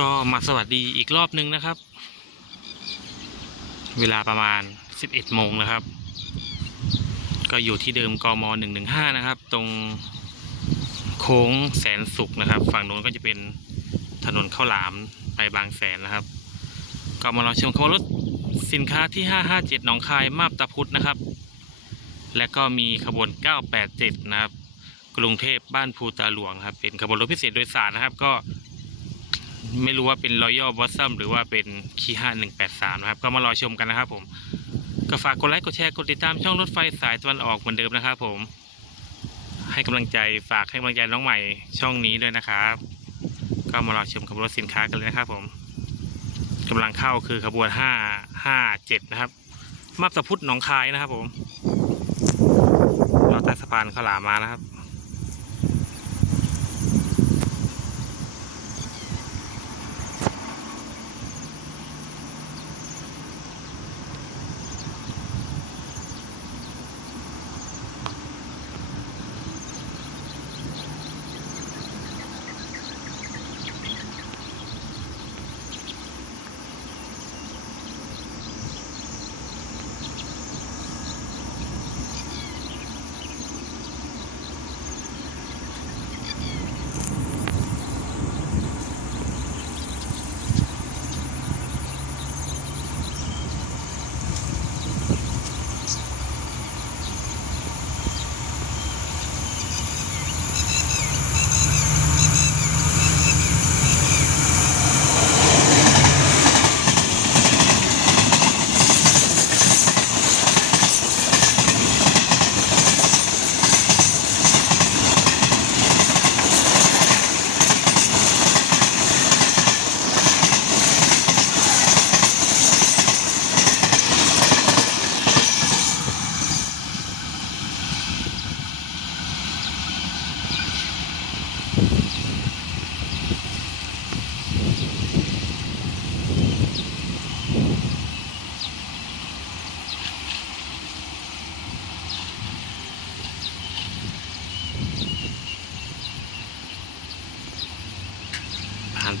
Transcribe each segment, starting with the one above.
ก็มาสวัสดีอีกรอบนึงนะครับ เวลาประมาณ 11โมงนะครับ ก็อยู่ที่เดิมกม 115 นะครับ ตรงโค้งแสนสุขนะครับ ฝั่งโน้นก็จะเป็นถนนข้าวหลามไปบางแสนนะครับ ก็มารอชมขบวนรถสินค้าที่ 557 หนองคายมาบตาพุธนะครับ และก็มีขบวน 987 นะครับ กรุงเทพบ้านภูตาหลวงครับ เป็นขบวนรถพิเศษโดยสารนะครับ ก็ ไม่รู้ว่าเป็นรอยัลบอสซัมหรือว่าเป็นคีห้าหนึ่งแปดสามนะครับ ก็มารอชมกันนะครับผม ก็ฝากกดไลค์กดแชร์กดติดตามช่องรถไฟสายตะวันออกเหมือนเดิมนะครับผม ให้กำลังใจฝากให้กำลังใจน้องใหม่ช่องนี้ด้วยนะครับ ก็มารอชมขบวนรถสินค้ากันเลยนะครับ ผมกำลังเข้าคือขบวนห้าห้าเจ็ดนะครับมาบตาพุธหนองคายนะครับผม เราใต้สะพานข้าวหลามมานะครับ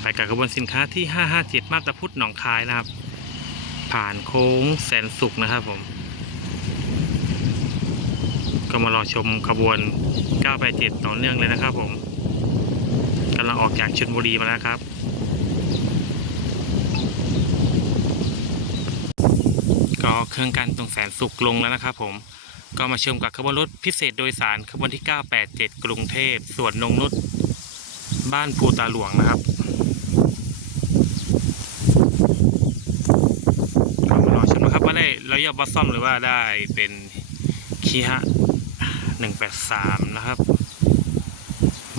ไปกับกระบวนสินค้าที่ 557 มาตาพุทธหนองคายนะครับ ผ่านโค้งแสนสุขนะครับผม ก็มารอชมขบวน 987 ต่อเนื่องเลยนะครับผมกำลังออกจากชลบุรีมาแล้วครับก็เครื่องกันตรงแสนสุขลงแล้วนะครับผมก็มาชมกับขบวนรถพิเศษโดยสารขบวนที่ 987 กรุงเทพสวนนงนุชบ้านภูตาหลวงนะครับ ก็มารอ ชมนะครับว่าได้รอยบัสซอมหรือว่าได้เป็นคีฮะหนึ่งแปดสามนะครับ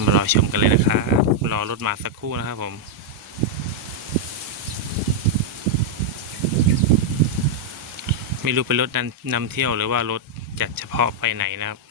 มารอชมกันเลยนะครับรอรถมาสักครู่นะครับผมไม่รู้เป็นรถนำนำเที่ยวหรือว่ารถจัดเฉพาะไปไหนนะครับ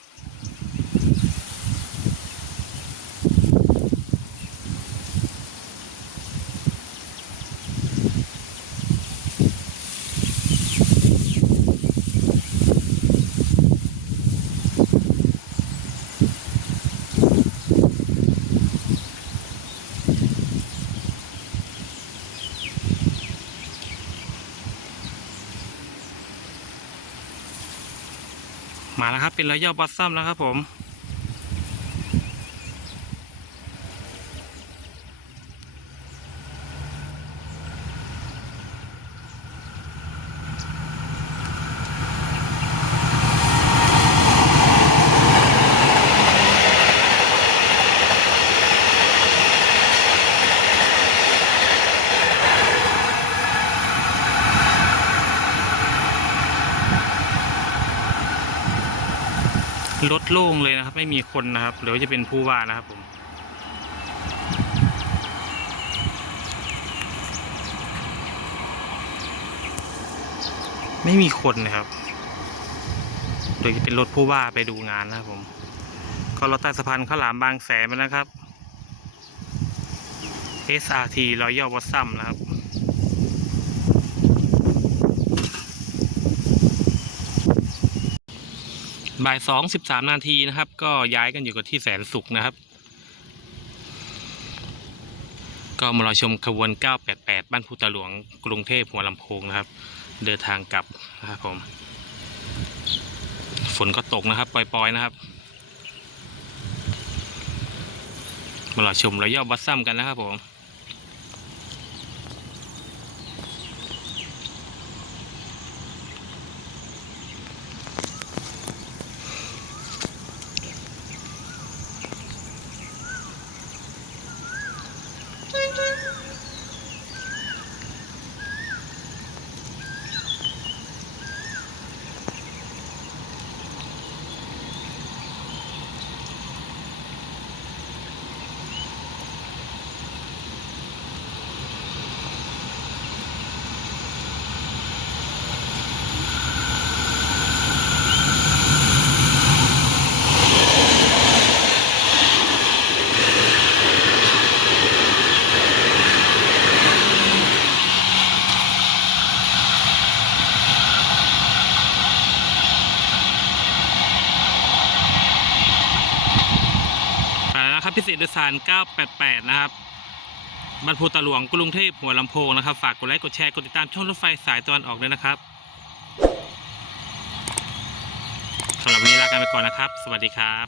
มาแล้วครับ เป็นรอยย่อบัสซัมแล้วครับผม รถโล่งเลยนะครับ ไม่มีคนนะครับหรือว่าจะเป็นผู้ว่านะครับผมไม่มีคนนะครับโดยจะเป็นรถผู้ว่าไปดูงานนะครับผม ก็รถใต้สะพานข้าวหลามบางแสนไปนะครับ SRT Royal w a t s o m นะครับ บ่ายสองสิบสามนาทีนะครับ ก็ย้ายกันอยู่กับที่แสนสุขนะครับ ก็มารอชมขบวน 988 บ้านภูตะหลวงกรุงเทพหัวลำโพงนะครับ เดินทางกลับนะครับผม ฝนก็ตกนะครับ ปล่อยๆนะครับ มารอชมรอยย่อบัสซัมกันนะครับผม นครับพิเศษโดยสาร 988 นะครับบรรพูตะหลวงกรุงเทพหัวลำโพงนะครับฝากกดไลค์กดแชร์กดติดตามช่องรถไฟสายตะวันออกด้วยนะครับสำหรับวันนี้ลากันไปก่อนนะครับ สวัสดีครับ